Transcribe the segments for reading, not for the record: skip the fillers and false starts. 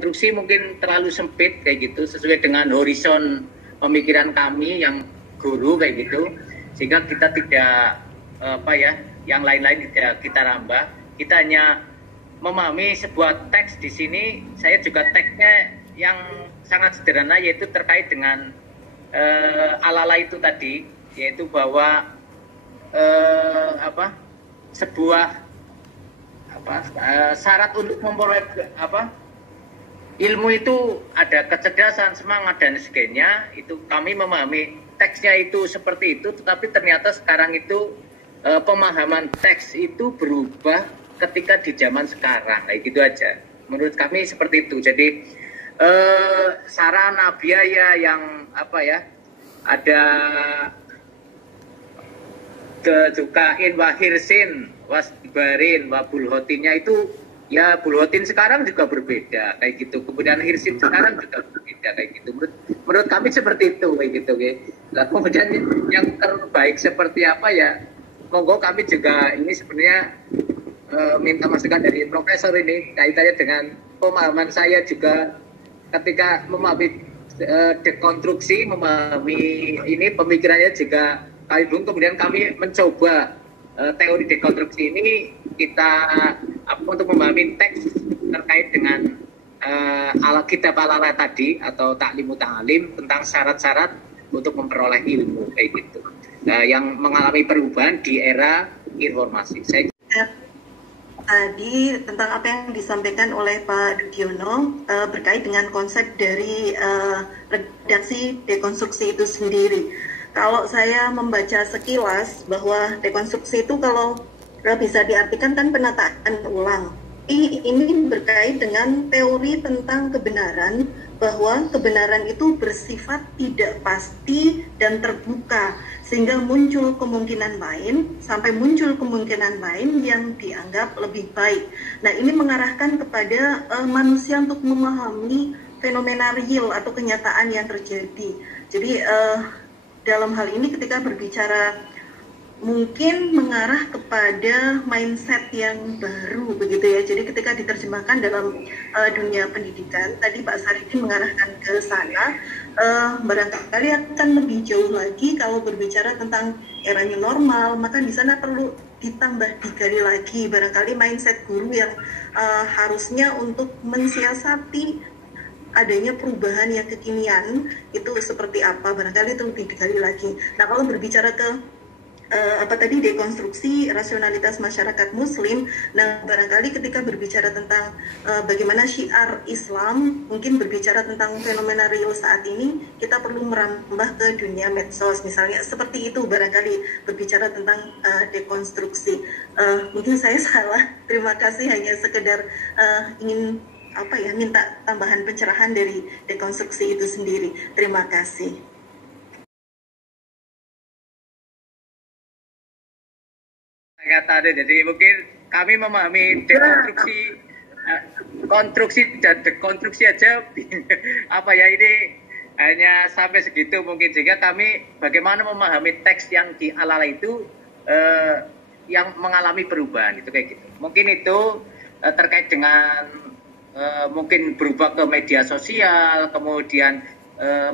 dekonstruksi mungkin terlalu sempit kayak gitu, sesuai dengan horizon pemikiran kami yang guru kayak gitu, sehingga kita tidak yang lain-lain tidak kita rambah. Kita hanya memahami sebuah teks di sini. Saya juga teksnya yang sangat sederhana, yaitu terkait dengan ala-ala itu tadi, yaitu bahwa sebuah syarat untuk memperoleh ilmu itu ada kecerdasan, semangat dan sebagainya. Itu kami memahami teksnya itu seperti itu, tetapi ternyata sekarang itu pemahaman teks itu berubah ketika di zaman sekarang, kayak gitu aja. Menurut kami seperti itu. Jadi sarana biaya yang ada kejukain wahirsin wasbarin wabulhotinnya itu ya, bulhotin sekarang juga berbeda kayak gitu, kemudian hirsin sekarang juga berbeda kayak gitu. Menurut kami seperti itu kayak gitu. Nah, kemudian yang terbaik seperti apa ya, monggo kami juga ini sebenarnya minta masukan dari profesor ini kaitannya dengan pemahaman saya juga ketika memahami dekonstruksi, memahami ini pemikirannya juga kami kemudian kami mencoba teori dekonstruksi ini kita untuk memahami teks terkait dengan kitab al-ala tadi atau taklimu ta'alim tentang syarat-syarat untuk memperoleh ilmu kayak gitu, yang mengalami perubahan di era informasi. Tadi tentang apa yang disampaikan oleh Pak Dudiono berkait dengan konsep dari redaksi dekonstruksi itu sendiri. Kalau saya membaca sekilas bahwa dekonstruksi itu kalau bisa diartikan kan penataan ulang. Ini berkait dengan teori tentang kebenaran, bahwa kebenaran itu bersifat tidak pasti dan terbuka, sehingga muncul kemungkinan lain, sampai muncul kemungkinan lain yang dianggap lebih baik. Nah, ini mengarahkan kepada manusia untuk memahami fenomena real atau kenyataan yang terjadi. Jadi dalam hal ini ketika berbicara mungkin mengarah kepada mindset yang baru begitu ya. Jadi ketika diterjemahkan dalam dunia pendidikan, tadi Pak Saridin mengarahkan ke sana, barangkali akan lebih jauh lagi kalau berbicara tentang era new normal, maka di sana perlu ditambah digali lagi barangkali mindset guru yang harusnya untuk mensiasati adanya perubahan yang kekinian itu seperti apa, barangkali itu lebih digali lagi. Nah, kalau berbicara ke dekonstruksi rasionalitas masyarakat muslim, nah barangkali ketika berbicara tentang bagaimana syiar Islam mungkin berbicara tentang fenomena real saat ini, kita perlu merambah ke dunia medsos misalnya, seperti itu barangkali berbicara tentang dekonstruksi. Mungkin saya salah, terima kasih, hanya sekedar ingin minta tambahan pencerahan dari dekonstruksi itu sendiri. Terima kasih. Jadi mungkin kami memahami konstruksi dan dekonstruksi aja ini hanya sampai segitu mungkin, sehingga kami bagaimana memahami teks yang di ala-ala itu yang mengalami perubahan itu kayak gitu. Mungkin itu terkait dengan mungkin berubah ke media sosial, kemudian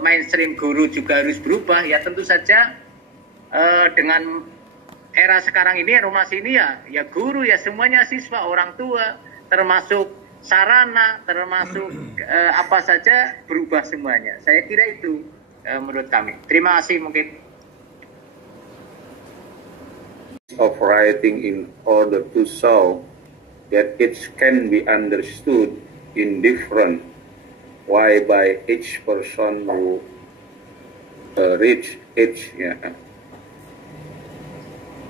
mainstream guru juga harus berubah ya, tentu saja dengan era sekarang ini, informasi ini ya guru ya semuanya, siswa, orang tua, termasuk sarana, termasuk apa saja berubah semuanya. Saya kira itu menurut kami. Terima kasih mungkin. Of writing in order to show that it can be understood in different way by each person who reach age ya.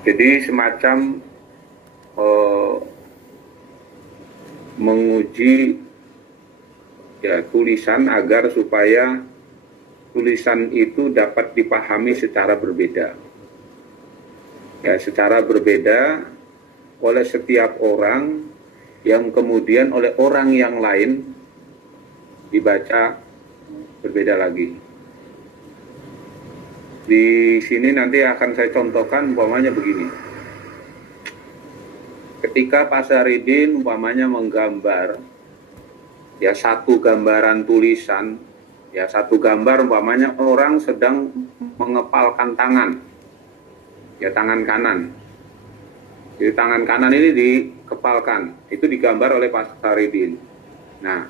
Jadi semacam menguji ya tulisan agar supaya tulisan itu dapat dipahami secara berbeda. Ya, secara berbeda oleh setiap orang, yang kemudian oleh orang yang lain dibaca berbeda lagi. Di sini nanti akan saya contohkan umpamanya begini. Ketika Pak Saridin umpamanya menggambar ya satu gambaran tulisan, ya satu gambar umpamanya orang sedang mengepalkan tangan, ya tangan kanan. Jadi tangan kanan ini dikepalkan, itu digambar oleh Pak Saridin. Nah,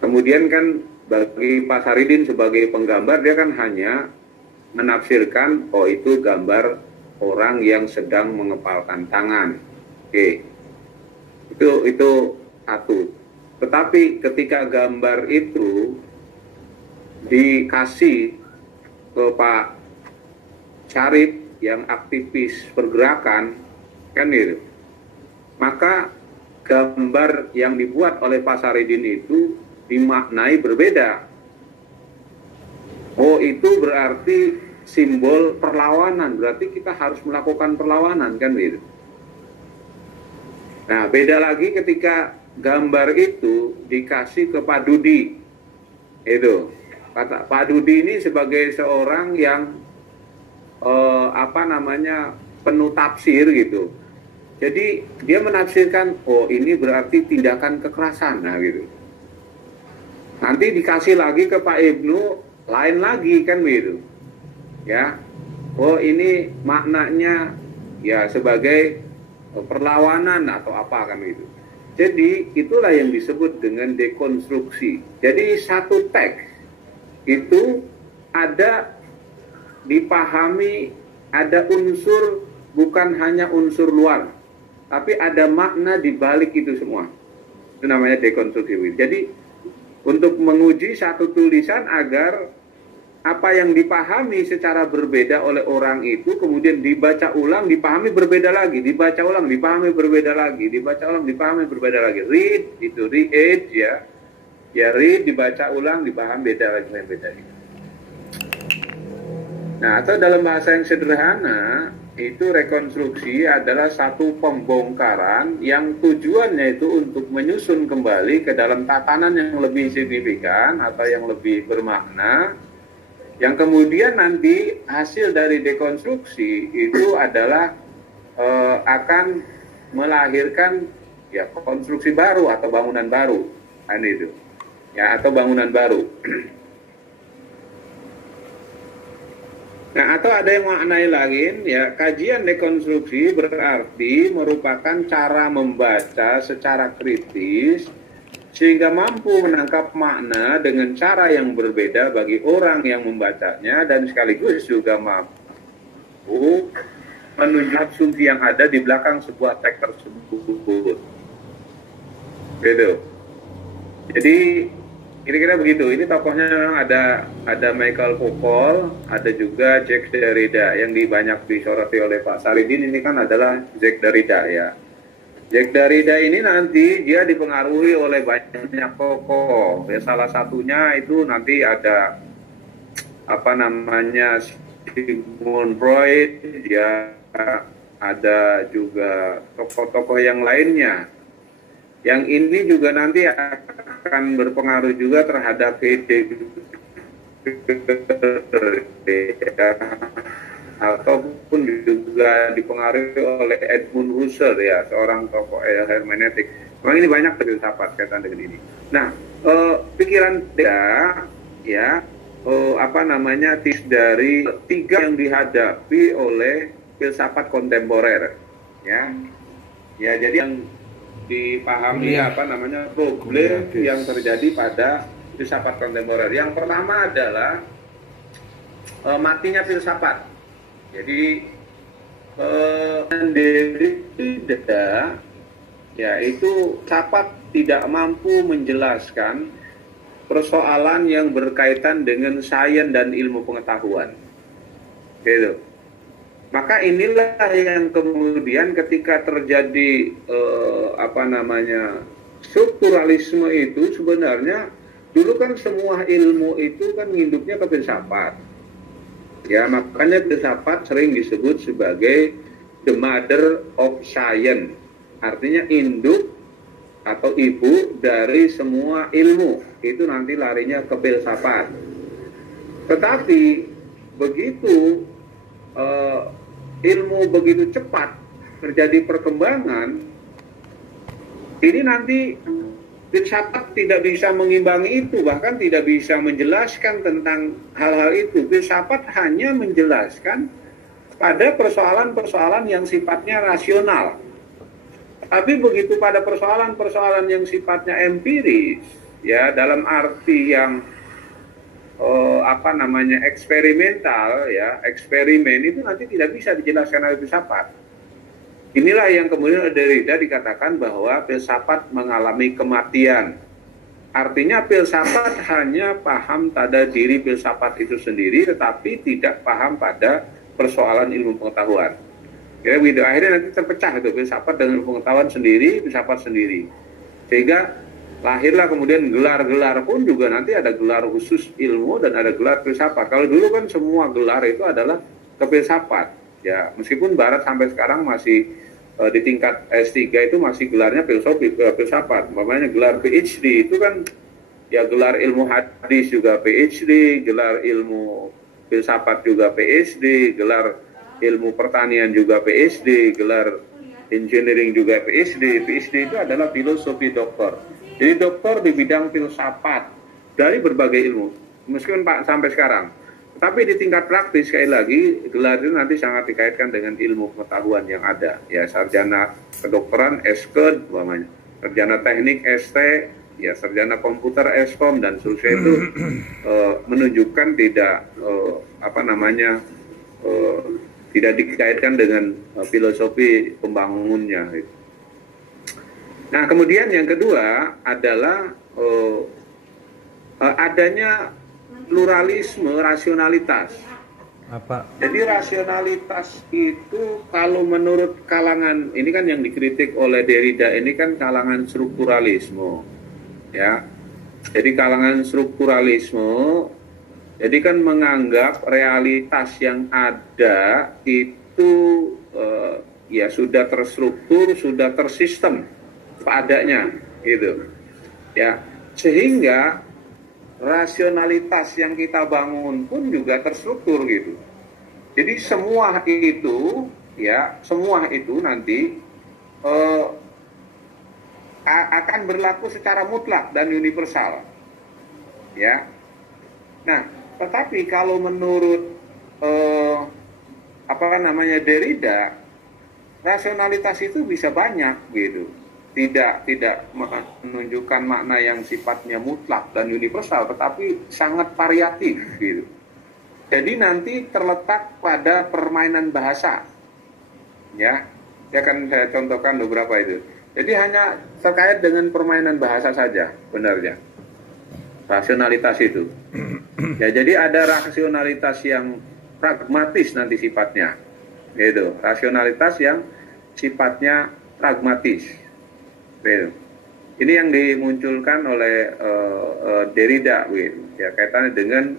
kemudian kan bagi Pak Saridin sebagai penggambar, dia kan hanya menafsirkan, oh itu gambar orang yang sedang mengepalkan tangan. Oke, itu satu. Tetapi ketika gambar itu dikasih ke Pak Syarif yang aktivis pergerakan, kan gitu, maka gambar yang dibuat oleh Pak Saridin itu dimaknai berbeda. Oh, itu berarti simbol perlawanan, berarti kita harus melakukan perlawanan, kan gitu. Nah, beda lagi ketika gambar itu dikasih ke Pak Dudi. Itu Pak Dudi ini sebagai seorang yang penuh tafsir gitu. Jadi dia menafsirkan, oh ini berarti tindakan kekerasan, nah gitu. Nanti dikasih lagi ke Pak Ibnu, lain lagi, kan gitu. Ya, oh ini maknanya ya sebagai perlawanan atau apa, kan gitu. Jadi itulah yang disebut dengan dekonstruksi. Jadi satu teks itu ada dipahami, ada unsur, bukan hanya unsur luar, tapi ada makna di balik itu semua. Itu namanya dekonstruksi. Jadi untuk menguji satu tulisan agar apa yang dipahami secara berbeda oleh orang itu kemudian dibaca ulang, dipahami berbeda lagi, dibaca ulang, dipahami berbeda lagi, dibaca ulang, dipahami berbeda lagi. Read itu read, ya read, dibaca ulang, dipahami beda lagi, beda lagi. Nah, atau dalam bahasa yang sederhana, itu rekonstruksi adalah satu pembongkaran yang tujuannya itu untuk menyusun kembali ke dalam tatanan yang lebih signifikan atau yang lebih bermakna, yang kemudian nanti hasil dari dekonstruksi itu adalah akan melahirkan ya konstruksi baru atau bangunan baru, kan itu ya, atau bangunan baru. Nah, atau ada yang maknai lagi, ya, kajian dekonstruksi berarti merupakan cara membaca secara kritis sehingga mampu menangkap makna dengan cara yang berbeda bagi orang yang membacanya dan sekaligus juga mampu menunjuk asumsi yang ada di belakang sebuah teks tersebut. Gitu. Jadi kira-kira begitu. Ini tokohnya memang ada Michael Foucault, ada juga Jacques Derrida yang banyak disoroti oleh Pak Saridin. Ini kan adalah Jacques Derrida, ya. Jacques Derrida ini nanti dia dipengaruhi oleh banyak tokoh. Ya, salah satunya itu nanti ada Sigmund Freud, ya, ada juga tokoh-tokoh yang lainnya. Yang ini juga nanti akan berpengaruh juga terhadap Heidegger ataupun juga dipengaruhi oleh Edmund Husserl, ya, seorang tokoh hermeneutik. Memang ini banyak filsafat kaitan dengan ini. Nah, pikiran dia, ya, tips dari tiga yang dihadapi oleh filsafat kontemporer, ya, jadi yang dipahami problem yang terjadi pada filsafat kontemporer. Yang pertama adalah matinya filsafat. Jadi Derrida, ya, itu filsafat tidak mampu menjelaskan persoalan yang berkaitan dengan sains dan ilmu pengetahuan. Gitu. Maka inilah yang kemudian ketika terjadi strukturalisme itu sebenarnya dulu kan semua ilmu itu kan nginduknya ke filsafat. Ya, makanya filsafat sering disebut sebagai the mother of science. Artinya induk atau ibu dari semua ilmu. Itu nanti larinya ke filsafat. Tetapi begitu ilmu begitu cepat terjadi perkembangan, ini nanti filsafat tidak bisa mengimbangi itu, bahkan tidak bisa menjelaskan tentang hal-hal itu. Filsafat hanya menjelaskan pada persoalan-persoalan yang sifatnya rasional. Tapi begitu pada persoalan-persoalan yang sifatnya empiris, ya dalam arti yang eksperimental, ya eksperimen itu nanti tidak bisa dijelaskan oleh filsafat. Inilah yang kemudian oleh Derrida dikatakan bahwa filsafat mengalami kematian. Artinya filsafat hanya paham pada diri filsafat itu sendiri, tetapi tidak paham pada persoalan ilmu pengetahuan. Ya, akhirnya nanti terpecah itu filsafat dengan pengetahuan sendiri, filsafat sendiri. Sehingga lahirlah kemudian gelar-gelar pun juga nanti ada gelar khusus ilmu dan ada gelar filsafat. Kalau dulu kan semua gelar itu adalah kefilsafat. Ya, meskipun Barat sampai sekarang masih di tingkat S3 itu masih gelarnya filsafat. Umpamanya gelar PhD itu kan ya gelar ilmu hadis juga PhD, gelar ilmu filsafat juga PhD, gelar ilmu pertanian juga PhD, gelar engineering juga PhD. PhD itu adalah filosofi doktor. Jadi doktor di bidang filsafat dari berbagai ilmu, meskipun Pak sampai sekarang. Tapi di tingkat praktis sekali lagi gelar itu nanti sangat dikaitkan dengan ilmu pengetahuan yang ada. Ya sarjana kedokteran SKed, umpamanya, sarjana teknik ST, ya sarjana komputer SKOM dan seterusnya itu menunjukkan tidak tidak dikaitkan dengan filosofi pembangunnya. Nah kemudian yang kedua adalah adanya pluralisme rasionalitas. Apa? Jadi rasionalitas itu kalau menurut kalangan ini kan yang dikritik oleh Derrida ini kan kalangan strukturalisme, ya. Jadi kalangan strukturalisme, jadi kan menganggap realitas yang ada itu ya sudah terstruktur, sudah tersistem padanya, gitu, ya. Sehingga rasionalitas yang kita bangun pun juga terstruktur gitu. Jadi semua itu nanti akan berlaku secara mutlak dan universal. Ya. Nah, tetapi kalau menurut Derrida, rasionalitas itu bisa banyak gitu. Tidak menunjukkan makna yang sifatnya mutlak dan universal, tetapi sangat variatif gitu. Jadi nanti terletak pada permainan bahasa, ya. Ya kan saya contohkan beberapa itu. Jadi hanya terkait dengan permainan bahasa saja, benarnya rasionalitas itu. Ya jadi ada rasionalitas yang pragmatis nanti sifatnya, gitu. Rasionalitas yang sifatnya pragmatis. Ini yang dimunculkan oleh Derrida, ya kaitannya dengan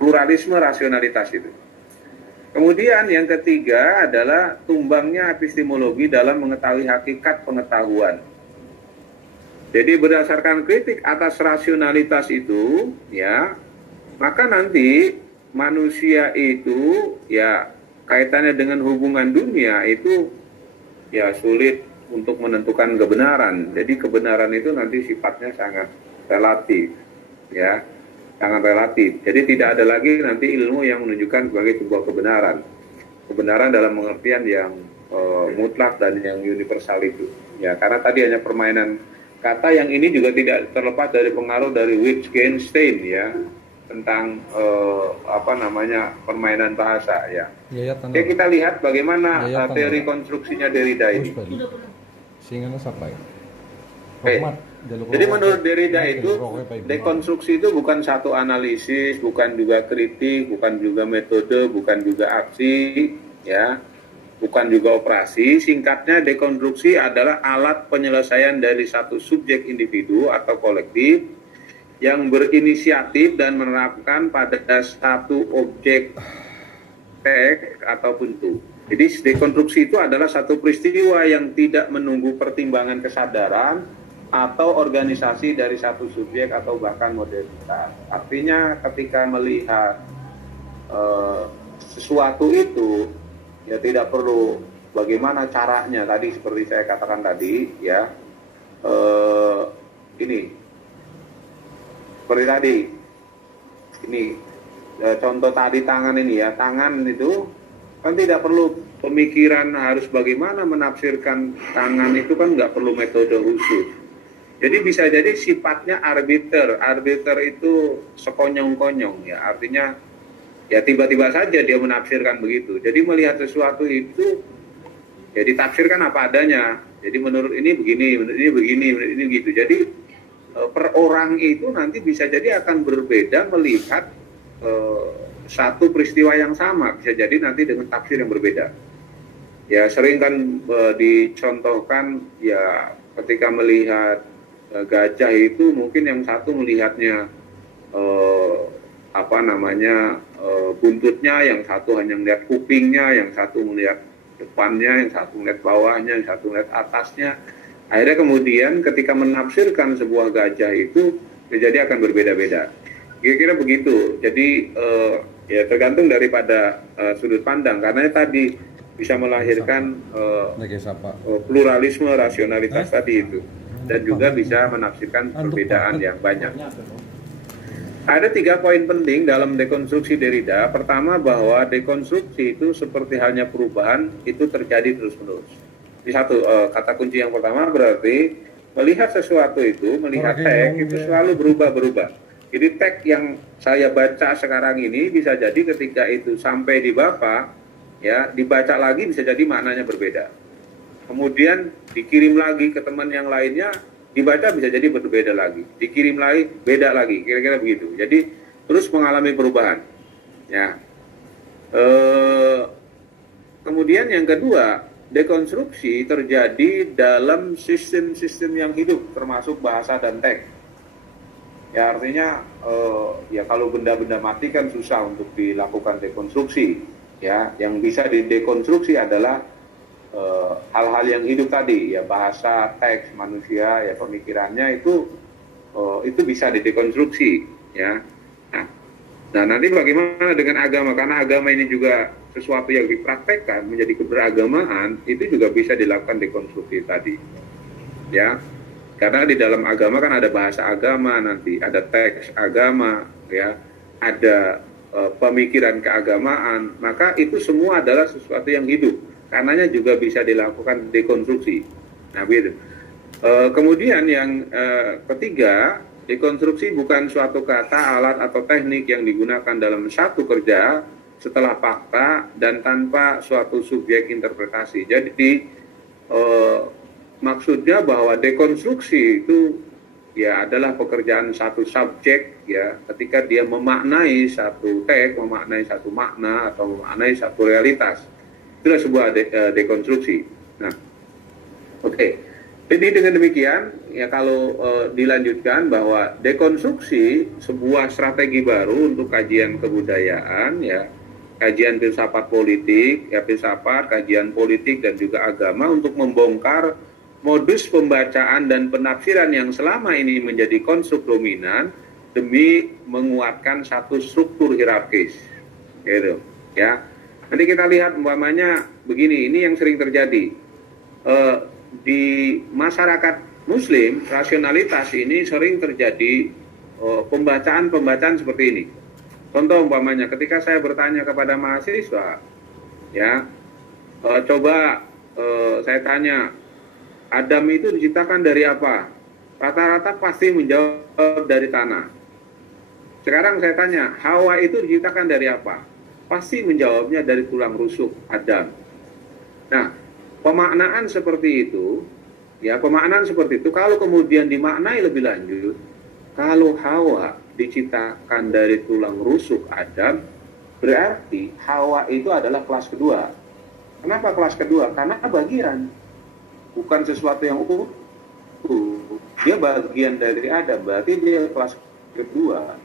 pluralisme rasionalitas itu. Kemudian yang ketiga adalah tumbangnya epistemologi dalam mengetahui hakikat pengetahuan. Jadi berdasarkan kritik atas rasionalitas itu, ya maka nanti manusia itu, ya kaitannya dengan hubungan dunia itu, ya sulit untuk menentukan kebenaran. Jadi kebenaran itu nanti sifatnya sangat relatif, ya, sangat relatif. Jadi tidak ada lagi nanti ilmu yang menunjukkan sebagai sebuah kebenaran. Kebenaran dalam pengertian yang mutlak dan yang universal itu. Ya, karena tadi hanya permainan kata yang ini juga tidak terlepas dari pengaruh dari Wittgenstein, ya, tentang permainan bahasa, ya. Jadi kita lihat bagaimana teori konstruksinya Derrida ini. Jadi menurut Derrida itu dekonstruksi itu bukan satu analisis, bukan juga kritik, bukan juga metode, bukan juga aksi, ya, bukan juga operasi. Singkatnya dekonstruksi adalah alat penyelesaian dari satu subjek individu atau kolektif yang berinisiatif dan menerapkan pada satu objek teks atau bentuk. Jadi dekonstruksi itu adalah satu peristiwa yang tidak menunggu pertimbangan kesadaran atau organisasi dari satu subjek atau bahkan modalitas. Artinya ketika melihat sesuatu itu, ya tidak perlu bagaimana caranya tadi seperti saya katakan tadi, ya ini seperti tadi ini contoh tadi tangan ini ya, tangan itu kan tidak perlu pemikiran harus bagaimana menafsirkan tangan, itu kan nggak perlu metode khusus. Jadi bisa jadi sifatnya arbiter itu sekonyong-konyong ya, artinya ya tiba-tiba saja dia menafsirkan begitu. Jadi melihat sesuatu itu ya ditafsirkan apa adanya. Jadi menurut ini begini, menurut ini begini, menurut ini begitu. Jadi per orang itu nanti bisa jadi akan berbeda melihat satu peristiwa yang sama, bisa jadi nanti dengan tafsir yang berbeda. Ya sering kan dicontohkan ya ketika melihat gajah itu mungkin yang satu melihatnya buntutnya, yang satu hanya melihat kupingnya, yang satu melihat depannya, yang satu melihat bawahnya, yang satu melihat atasnya. Akhirnya kemudian ketika menafsirkan sebuah gajah itu jadi akan berbeda-beda. Kira-kira begitu. Jadi ya tergantung daripada sudut pandang, karena tadi bisa melahirkan pluralisme, rasionalitas tadi itu, dan juga bisa menafsirkan perbedaan yang banyak. Ada 3 poin penting dalam dekonstruksi Derrida. Pertama, bahwa dekonstruksi itu seperti halnya perubahan, itu terjadi terus-menerus. Di satu kata kunci yang pertama berarti melihat sesuatu itu, melihat teks itu selalu berubah-berubah. Jadi teks yang saya baca sekarang ini bisa jadi ketika itu sampai di Bapak, ya dibaca lagi bisa jadi maknanya berbeda. Kemudian dikirim lagi ke teman yang lainnya, dibaca bisa jadi berbeda lagi, dikirim lagi beda lagi, kira-kira begitu. Jadi terus mengalami perubahan. Ya. Kemudian yang kedua, dekonstruksi terjadi dalam sistem-sistem yang hidup, termasuk bahasa dan teks. Ya artinya ya kalau benda-benda mati kan susah untuk dilakukan dekonstruksi. Ya, yang bisa didekonstruksi adalah hal-hal yang hidup tadi, ya bahasa, teks, manusia, ya pemikirannya itu bisa didekonstruksi, ya. Nah, nanti bagaimana dengan agama? Karena agama ini juga sesuatu yang dipraktekkan menjadi keberagamaan, itu juga bisa dilakukan dekonstruksi tadi, ya. Karena di dalam agama kan ada bahasa agama, nanti ada teks agama, ya, ada pemikiran keagamaan, maka itu semua adalah sesuatu yang hidup. Karenanya juga bisa dilakukan dekonstruksi. Nah, begitu. Kemudian yang ketiga, dekonstruksi bukan suatu kata, alat, atau teknik yang digunakan dalam satu kerja setelah fakta dan tanpa suatu subjek interpretasi. Jadi maksudnya bahwa dekonstruksi itu ya adalah pekerjaan satu subjek, ya ketika dia memaknai satu teks, memaknai satu makna atau memaknai satu realitas. Itulah sebuah dekonstruksi. Nah, oke. Jadi dengan demikian ya kalau dilanjutkan bahwa dekonstruksi sebuah strategi baru untuk kajian kebudayaan, ya kajian filsafat politik, ya filsafat, kajian politik dan juga agama untuk membongkar modus pembacaan dan penafsiran yang selama ini menjadi konstruk dominan demi menguatkan satu struktur hierarkis, gitu, ya. Nanti kita lihat umpamanya begini, ini yang sering terjadi di masyarakat Muslim. Rasionalitas ini sering terjadi pembacaan seperti ini. Contoh umpamanya, ketika saya bertanya kepada mahasiswa, ya, coba saya tanya, Adam itu diciptakan dari apa? Rata-rata pasti menjawab dari tanah. Sekarang saya tanya, Hawa itu diciptakan dari apa? Pasti menjawabnya dari tulang rusuk Adam. Nah, pemaknaan seperti itu, ya pemaknaan seperti itu, kalau kemudian dimaknai lebih lanjut, kalau Hawa diciptakan dari tulang rusuk Adam, berarti Hawa itu adalah kelas kedua. Kenapa kelas kedua? Karena bagian. Bukan sesuatu yang utuh. Dia bagian dari Adam, berarti dia kelas kedua.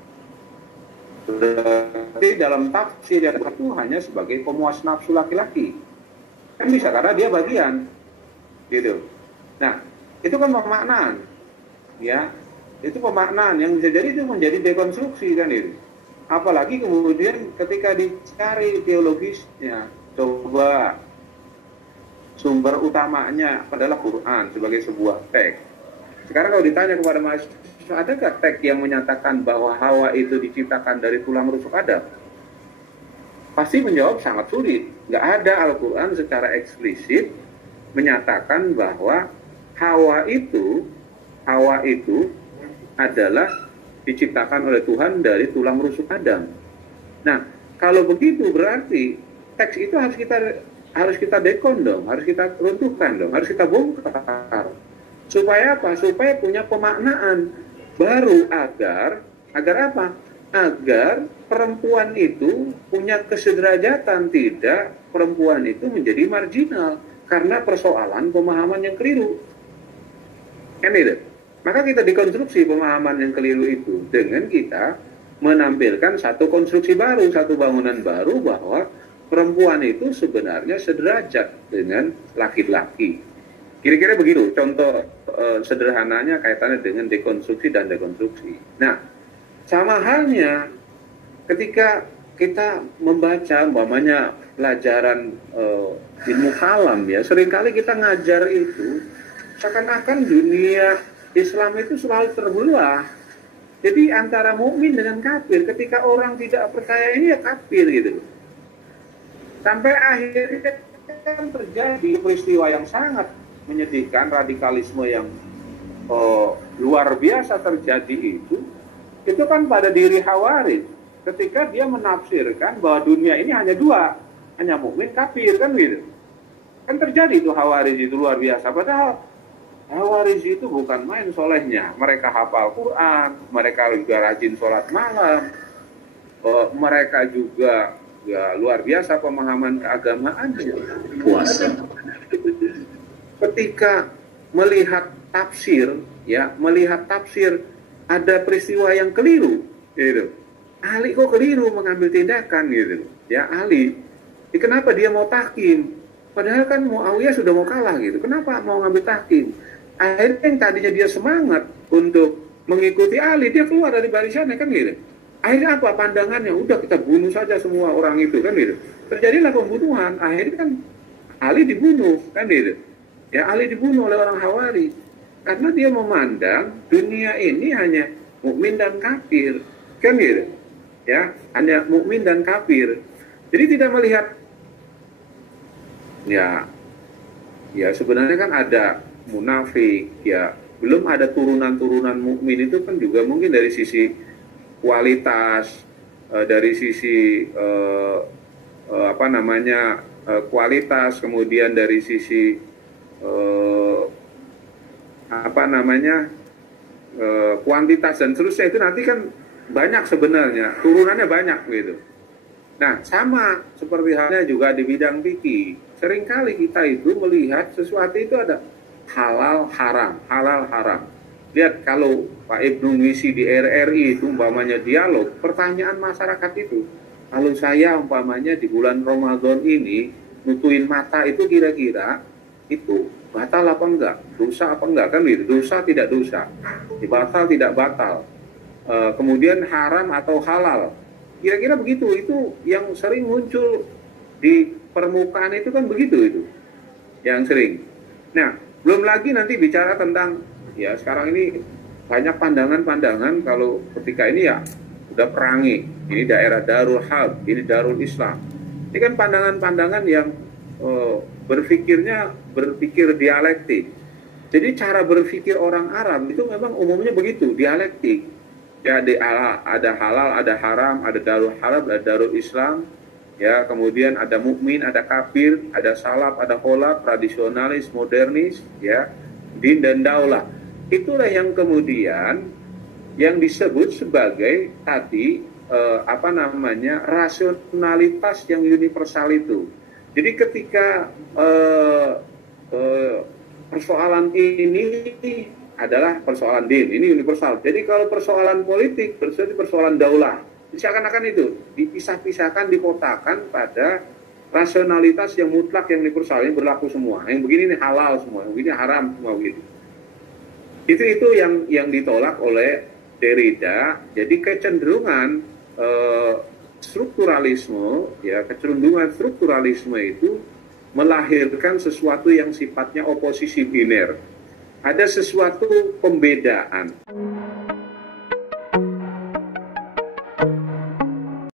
Berarti dalam tafsir yang itu hanya sebagai pemuas nafsu laki-laki. Kan bisa, karena dia bagian. Gitu. Nah, itu kan pemaknaan. Ya, itu pemaknaan yang bisa jadi itu menjadi dekonstruksi kan itu. Apalagi kemudian ketika dicari teologisnya, coba sumber utamanya adalah Quran sebagai sebuah teks. Sekarang kalau ditanya kepada mahasiswa, adakah teks yang menyatakan bahwa Hawa itu diciptakan dari tulang rusuk Adam? Pasti menjawab sangat sulit. Nggak ada Al-Quran secara eksplisit menyatakan bahwa Hawa itu adalah diciptakan oleh Tuhan dari tulang rusuk Adam. Nah, kalau begitu berarti teks itu harus kita dekon dong, harus kita runtuhkan dong, harus kita bongkar. Supaya apa? Supaya punya pemaknaan baru agar apa? Agar perempuan itu punya kesederajatan, tidak perempuan itu menjadi marginal karena persoalan pemahaman yang keliru. Kan itu? Maka kita dekonstruksi pemahaman yang keliru itu dengan kita menampilkan satu konstruksi baru, satu bangunan baru bahwa perempuan itu sebenarnya sederajat dengan laki-laki. Kira-kira begitu contoh sederhananya kaitannya dengan dekonstruksi dan dekonstruksi. Nah, sama halnya ketika kita membaca umpamanya pelajaran ilmu kalam ya, seringkali kita ngajar itu seakan-akan dunia Islam itu selalu terbelah. Jadi antara mukmin dengan kafir, ketika orang tidak percaya ini ya kafir gitu. Sampai akhirnya kan terjadi peristiwa yang sangat menyedihkan, radikalisme yang luar biasa terjadi itu kan pada diri Khawarij ketika dia menafsirkan bahwa dunia ini hanya dua, hanya mukmin kafir kan gitu. Kan terjadi itu Khawarij itu luar biasa, padahal Khawarij itu bukan main solehnya, mereka hafal Quran, mereka juga rajin sholat malam, mereka juga ya luar biasa pemahaman keagamaannya, puasa. Ketika melihat tafsir ada peristiwa yang keliru, gitu. Ali kok keliru mengambil tindakan gitu, ya Ali. Kenapa dia mau tahkim? Padahal kan Muawiyah sudah mau kalah gitu. Kenapa mau ngambil tahkim? Akhirnya yang tadinya dia semangat untuk mengikuti Ali, dia keluar dari barisannya kan gitu. Akhirnya apa pandangannya? Udah kita bunuh saja semua orang itu kan gitu. Terjadilah pembunuhan. Akhirnya kan Ali dibunuh kan gitu. Ya Ali dibunuh oleh orang Khawarij karena dia memandang dunia ini hanya mukmin dan kafir kan gitu. Ya hanya mukmin dan kafir. Jadi tidak melihat ya sebenarnya kan ada munafik, ya belum ada turunan-turunan mukmin itu kan juga mungkin dari sisi kualitas, dari sisi kualitas, kemudian dari sisi kuantitas dan seterusnya itu nanti kan banyak sebenarnya, turunannya banyak gitu. Nah, sama seperti halnya juga di bidang fikih. Seringkali kita itu melihat sesuatu itu ada halal haram. Lihat kalau Pak Ibnu ngisi di RRI itu umpamanya dialog, pertanyaan masyarakat itu, kalau saya umpamanya di bulan Ramadan ini nutuin mata itu kira-kira itu batal apa enggak? Dosa apa enggak kan gitu? Dosa tidak dosa, batal tidak batal. Kemudian haram atau halal. Kira-kira begitu, itu yang sering muncul di permukaan itu kan begitu itu. Yang sering. Nah, belum lagi nanti bicara tentang ya sekarang ini banyak pandangan-pandangan kalau ketika ini ya udah perangi, ini daerah Darul Harb, ini Darul Islam. Ini kan pandangan-pandangan yang berpikir dialektik. Jadi cara berpikir orang Arab itu memang umumnya begitu, dialektik. Ya ada halal, ada haram, ada Darul Harb, ada Darul Islam. Ya, kemudian ada mukmin, ada kafir, ada salaf, ada kholaf, tradisionalis, modernis, ya, din dan daulah. Itulah yang kemudian yang disebut sebagai tadi rasionalitas yang universal itu. Jadi ketika persoalan ini adalah persoalan din, ini universal. Jadi kalau persoalan politik berarti persoalan daulah. Seakan-akan itu dipisah-pisahkan, dikotakan pada rasionalitas yang mutlak, yang universal, yang berlaku semua. Yang begini ini halal semua, yang begini haram semua begitu. Itu yang ditolak oleh Derrida. Jadi kecenderungan strukturalisme, ya kecenderungan strukturalisme itu melahirkan sesuatu yang sifatnya oposisi biner ada sesuatu pembedaan.